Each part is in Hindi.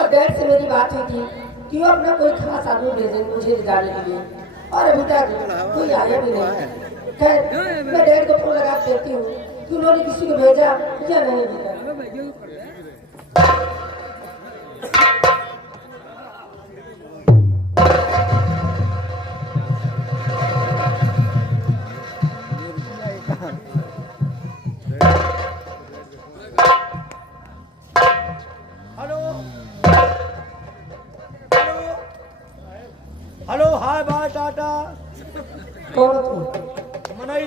और डैड से मेरी बात हुई थी कि वो अपना कोई खास आदमी भेजेंगे मुझे ले जाने के लिए, और अभी तक कोई आया भी नहीं। खैर मैं डैड को फोन लगा देती हूँ कि उन्होंने किसी को भेजा या नहीं भेजा। Hello hi bye tata. कौन हो तुम? मनई।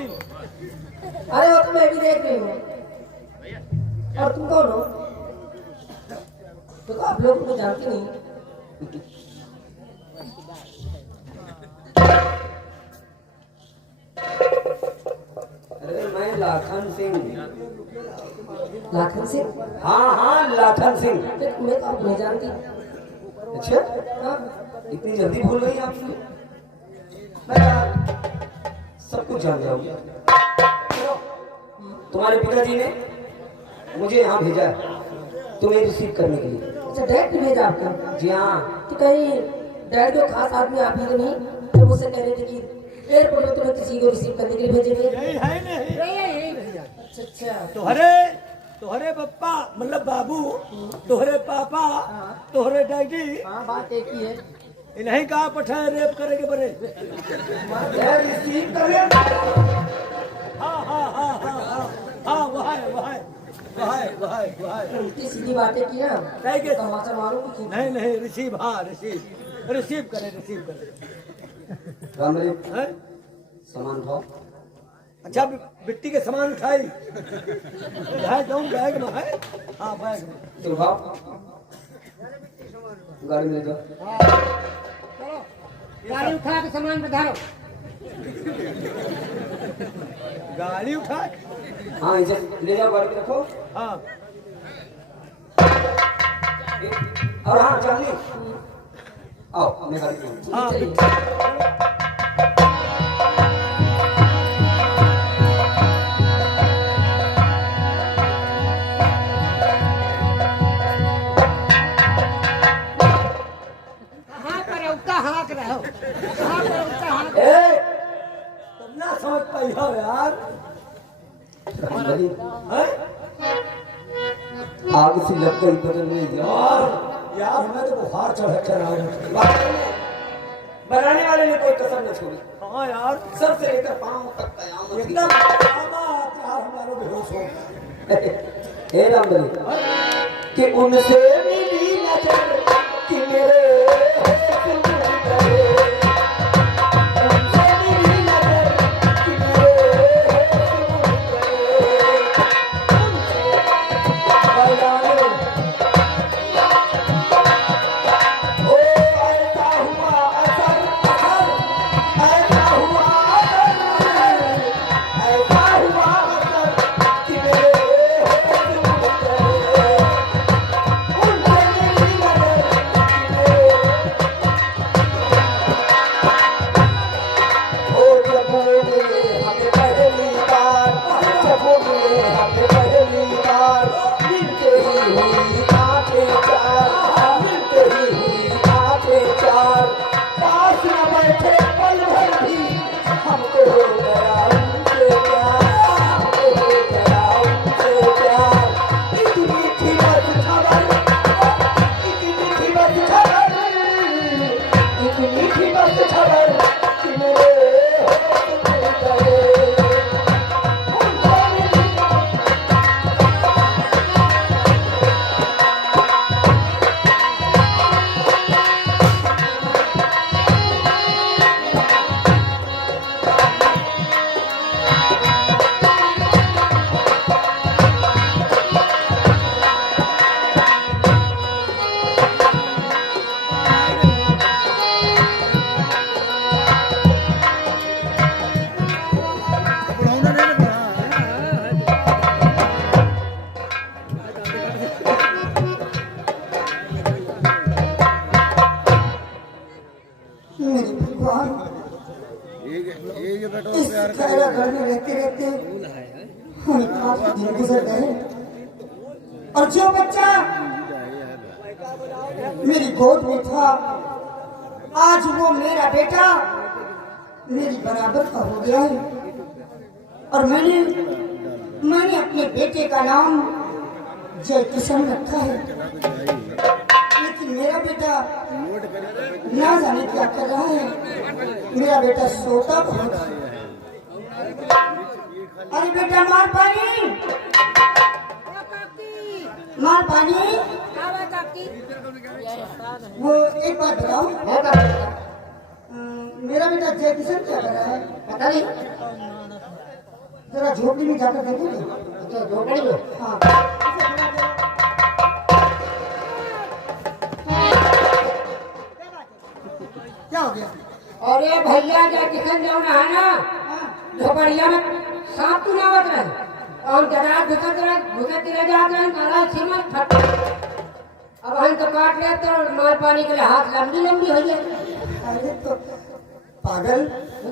अरे वो तो मैं भी देख रही हूँ। और तुम कौन हो? तो आप लोग तो जानते नहीं। अरे मैं लाखन सिंह। लाखन सिंह? हाँ लाखन सिंह। मैं तो आप नहीं जानती। अच्छा हाँ इतनी जल्दी भूल गई आपने? मैं सब कुछ जान रहा हूँ। तुम्हारे पिताजी ने मुझे यहाँ भेजा है तुम्हें रिसीव करने के लिए। अच्छा डैड ने भेजा आपको? जी हाँ। तो कहीं डैड जो खास आदमी आप ही तो नहीं तो मुझसे कह रहे थे कि एयरपोर्ट में तुम्हें किसी को रिसीव करने के लिए भेजेंगे? यही है नहीं भैया। अच्छा तोहरे पप्पा मतलब बाबू, तोहरे पापा, तोहरे डैडी, हाँ बात एक ही है। इन्हीं का पठाए रेप करेंगे बड़े। रिसीव करें। हाँ वह उल्टी सीधी बातें की ना के तमाशा मारूंगी कि नहीं रिसीव। हाँ रिसीव करे। हैं? सामान उठाओ। अच्छा मिट्टी के सामान उठाई जाऊँ बैग में है। हाँ बैग में तो उठाओ गाड़ी में ले जाओ। गाड़ी उठा के सामान पधारो। गाड़ी उठा। हाँ इसे ले जाओ गाड़ी में रखो। हाँ और हाँ चांदनी आओ अपने गाड़ी में। हाँ चलिए। तुम ना समझ पाई हो यार। आग सी लग गई बदल में यार हमें तो बुखार चढ़ रहा है। बनाने वाले ने कोई कसर न छोड़ी। हाँ यार सर से लेकर पांव तक कयामत एकदम यार हमारे बेहोश हो। हे रामबली कि उनसे मिली नजर कि मेरे घर में रहते रहते हम काफी दिन गुजर गए और जो बच्चा मेरी गोद में था, आज वो मेरा बेटा मेरी बराबर का हो गया है। और मैंने अपने बेटे का नाम जय किशन रखा है। लेकिन मेरा बेटा ना जाने क्या कर रहा है। मेरा बेटा सोता बहुत है। अरे बेटा मार पानी, मार पानी। वो एक बात बताओ, मेरा बेटा जय किशन क्या कर रहा है? पता नहीं। जरा झोपड़ी में जाकर देखोगे? तो झोपड़ी में? हाँ। क्या हो गया? अरे भैया जय किशन जो है ना, झोपड़िया में सांप तू नावत रहे और जरा घुसत रहे जात रहे काला सीमत फट। अब हम तो काट रहे तो मार पानी के लिए हाथ लंबी लंबी हो जाए। अरे तो पागल,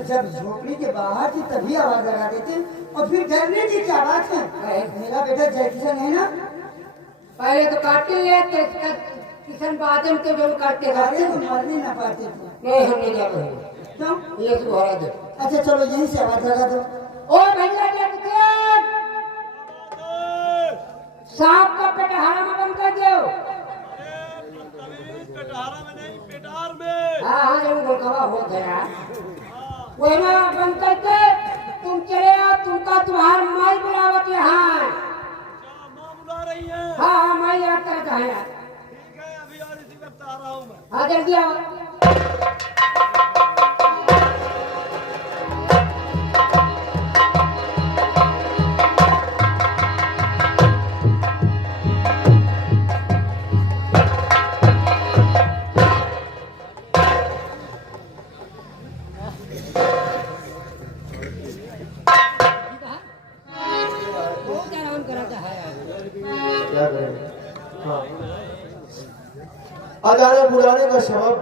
जब झोपड़ी के बाहर थी तभी आवाज लगा देते और फिर डरने की क्या बात है? मेरा बेटा जय किशन है ना। पहले तो काटते ले किशन बादम के जो काटते अरे तो मरने ना पाते थे। नहीं हम नहीं जाते क्यों? ये तो भरा दे। अच्छा चलो यहीं से आवाज लगा दो। ओ भैया जय किशन, सांप का पेटहारा में बंद कर दो। पेटार में। हाँ जरूर बोलवा हो गया। वही ना बंद करके तुम चले आओ, तुमका तुम्हार माई बुलावत यहाँ। माँ बुला रही है। हाँ माई याद करता है। ठीक है, अभी और इसी वक्त आ रहा हूँ मैं। हाँ जल्दी आओ। बहुत आराम कराता है। क्या करें? हाँ, अदाने बुलाने का सबब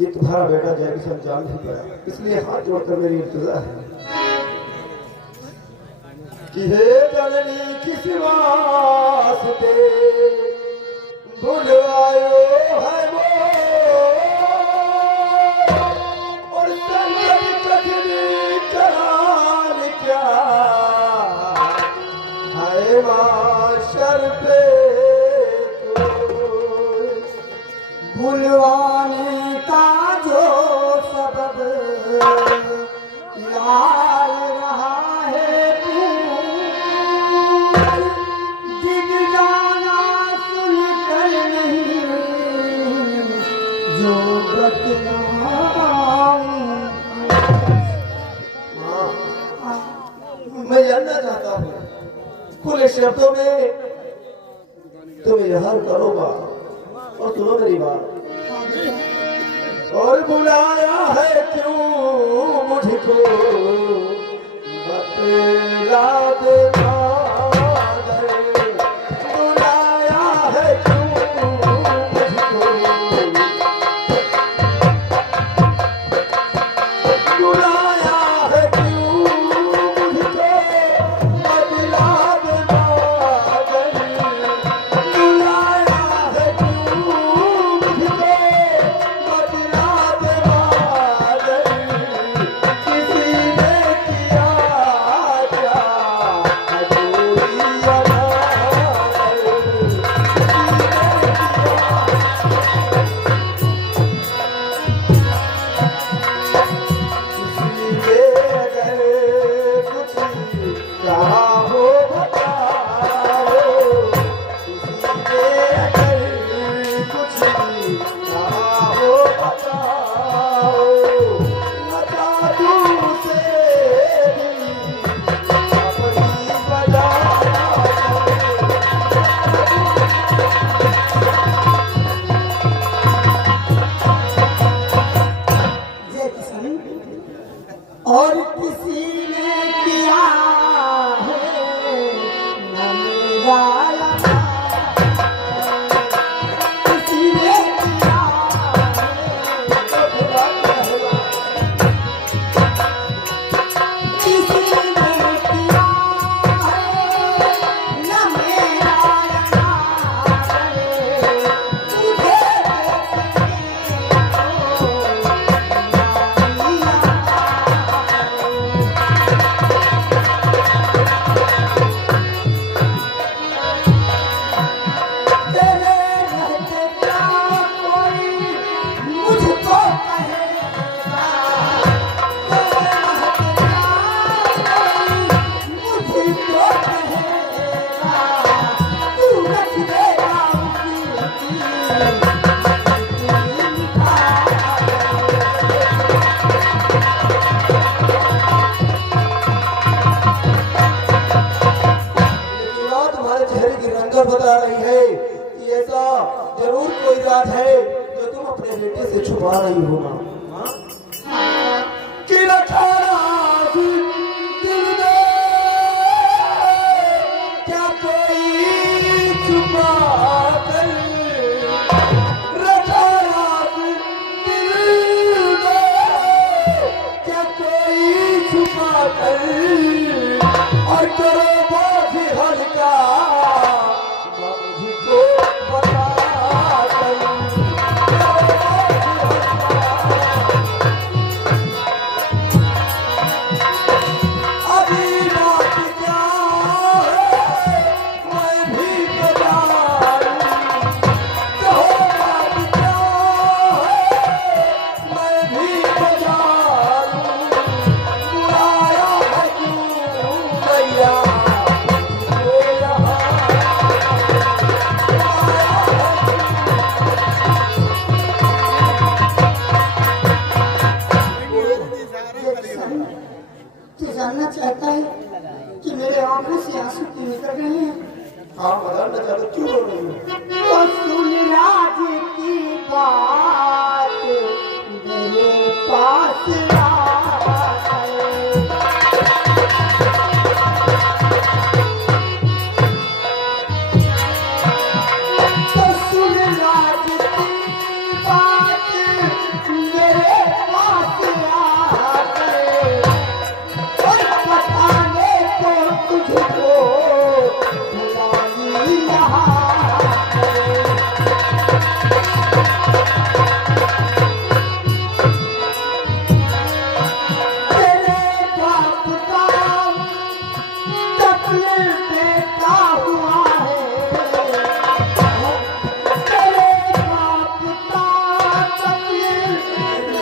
ये तुम्हारा बेटा जय किशन जान नहीं पाया, इसलिए हाथ जोड़कर मेरी इंतजार है कि हे जननी किस वास्ते बुलवायो है वो, और संगत कठिन चढ़ान क्या है माशर पे बुलवाने का जो सबब लाल रहा है तू, दिल जाना सुन कर नहीं जो बतलाऊं। मैं जानना चाहता हूँ खुले शब्दों में तुम इजहार करोगा और सुनो मेरी बात। और बुलाया है क्यों मुझको बतला दे पागल, बुलाया है क्यों मुझको, बुलाया है क्यों मुझको बतला दे पागल, बुलाया है क्यों मुझको बतला दे पागल, किसी ने किया क्या लेकिन आज तुम्हारे चेहरे की रंगत बता रही है कि ऐसा जरूर कोई राज है जो तुम अपने बेटे से छुपा रही हो ना। कि रखा राज दिल में, क्या कोई छुपा कर रखा राज दिल में, क्या कोई छुपा कर और करो बोझ हल्का मुझको बता कर। अभी बात क्या है मैं भी तो जानूं, कहो बात क्या है मैं भी तो जानूं, बुलाया है क्यों मैया मुझको यहाँ, तू जानना चाहता है कि मेरे आंखों से आंसू क्यों निकल रहे हैं? हाँ बताना चाहते क्यों रो रही हो? तो सुन राज की बात मेरे पास आ गए। तो सुन राज की बात मेरे पास आ गए। और बताने को तुझको बुलाई यहाँ गए। तेरे बाप का तकलीफ बेटा हुआ है। तेरे बाप का तकलीफ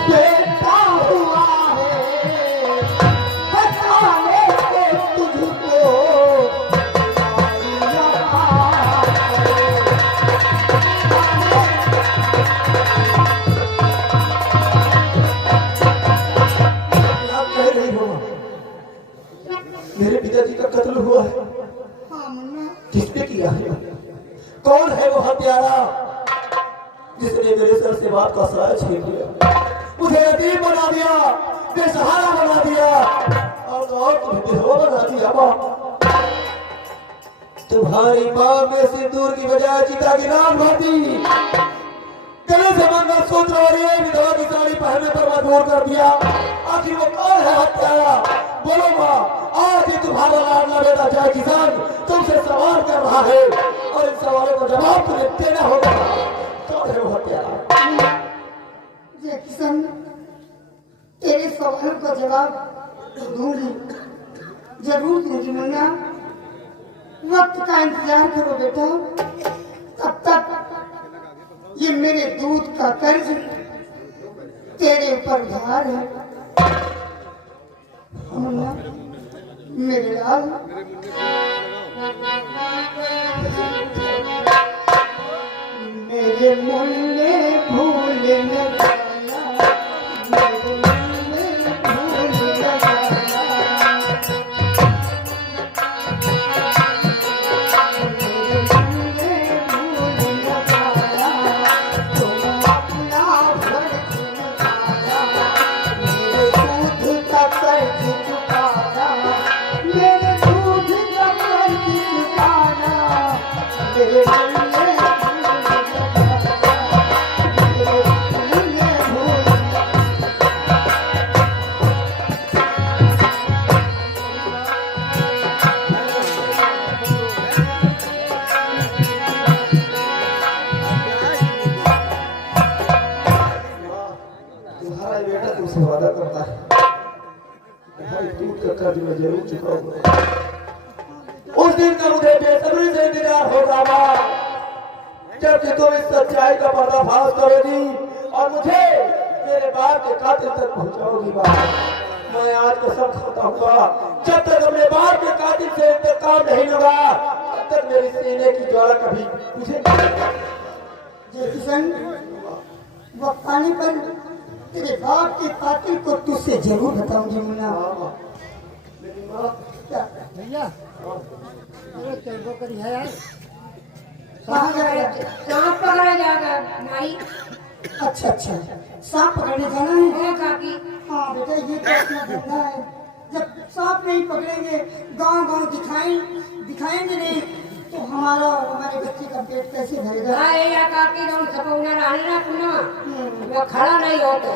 बेटा हुआ है। बताने को तुझको बुलाई यहाँ आप कह रही हो मेरे पिताजी का कत्ल हुआ है? हाँ मुन्ना, किसने किया है? कौन है वो हत्यारा जिसने मेरे सर से बात का साया छीन लिया, मुझे यतीम बना दिया, बेसहारा बना दिया और तुम्हें बेहोश बना दिया? माँ, तुम्हारी माँ में सिंदूर की बजाय चिता की नाम भरती, गले से मंगलसूत्र और ये विधवा की साड़ी पहनने पर मजबूर कर दिया। आखिर वो कौन है हत्यारा? बोलो माँ, आज ही तुम्हारा लाडला बेटा जय किसान तुमसे सवाल कर रहा है और इन सवालों का जवाब तुम्हें देना होगा। कौन है वो हत्यारा? जय किशन, तेरे सवालों का जवाब दूंगी, जरूर दूंगी मुन्ना। वक्त का इंतजार करो बेटा, तब तक ये मेरे दूध का कर्ज तेरे ऊपर उधार है। मुन्ना मेरे लाल, मेरे मुन्ने भूल न जाना, मेरे मुन्ने भूल न जाना। मेरे मुन्ने भूल न जाना, तुम अपना फर्ज निभाना। मेरे दूध का कर्ज चुकाना, मेरे दूध का कर्ज चुकाना। मेरे मुन्ने तुम्हारा बेटा तुमसे वादा करता है तुम्हारी दूध का कर्ज मैं जरूर चुकाऊंगा। उस दिन का मुझे बेसब्री से इंतजार होगा माँ, जब तुम इस सच्चाई का पर्दाफाश करोगी और मुझे मेरे बाप के कातिल तक पहुंचाओगी माँ। मैं आज कसम खाता हूँ जब तक अपने बाप के कातिल से इंतकाम नहीं लूंगा तब तक मेरी सीने की ज्वाला कभी मुझे नहीं। जय किशन, वक्त आने पर तेरे बाप के कातिल को तुझसे जरूर बताऊंगी मुन्ना। लेकिन माँ क्या भैया अरे तेरे करी है यार कहाँ गया? सांप पकड़ा जाएगा माई। अच्छा अच्छा, सांप पकड़ने जाना है? है काकी। हाँ बेटा, ये तो अपना धंधा है। जब सांप नहीं पकड़ेंगे, गांव गांव दिखाएंगे नहीं, तो हमारा और हमारे बच्चे का पेट कैसे भरेगा? गाय या काकी गाँव सपौना रानी ना पुना वो खड़ा नहीं होते।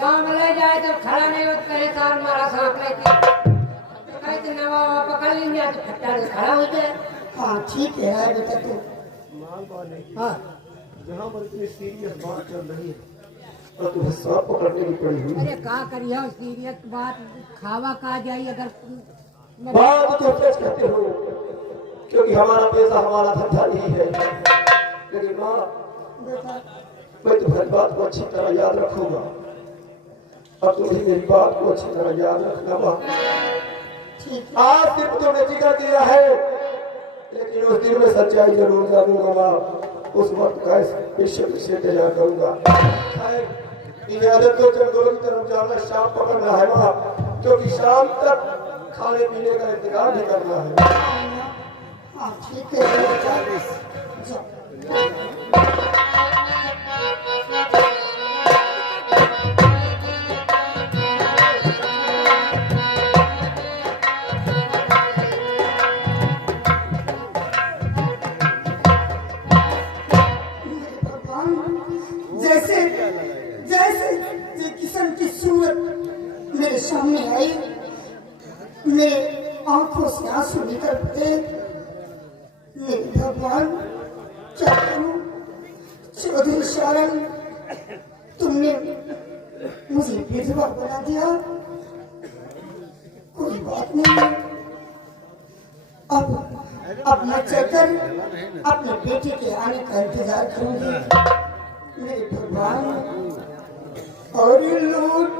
गाँव में ले जाए तो खड़ा नहीं होते, कहे सार मारा सांप लेके कहते नवा पकड़ लेंगे तो फट्टा से खड़ा होते। हाँ ठीक है यार बेटा तू। हाँ, जहाँ पर इतनी सीरियस बात चल रही है और तुम्हें सांप पकड़ने की पड़ी हुई अरे का करिए सीरियस बात खावा का जाई अगर बात तो सच कहते हो, क्योंकि हमारा पैसा हमारा धंधा यही है। लेकिन माँ, बेटा मैं तुम्हारी बात को अच्छी तरह याद रखूंगा और तुम भी मेरी बात को अच्छी तरह याद रखना माँ। ठीक है। आज सिर्फ तुमने जिक्र किया है, लेकिन उस दिन में सच्चाई जरूर जानूंगा माँ। उस वक्त का पीछे तैयार करूंगा। इन्हें आदत तो जंगलों की तरफ जाना, शाम पकड़ना है माँ, क्योंकि शाम तक खाने पीने का इंतजाम भी करना है। हाँ ठीक है बेटा, जाओ। जैसे जैसे ये किशन की सूरत मेरे सामने आई, मेरे आंखों से आंसू निकल पड़े। मेरे भगवान क्या करूं? चौधरी शारंग, तुमने मुझे विधवा बना दिया। कोई बात नहीं, अब मैं चलकर अपने बेटे के आने का इंतजार करूंगी। मेरे भगवान, और लूट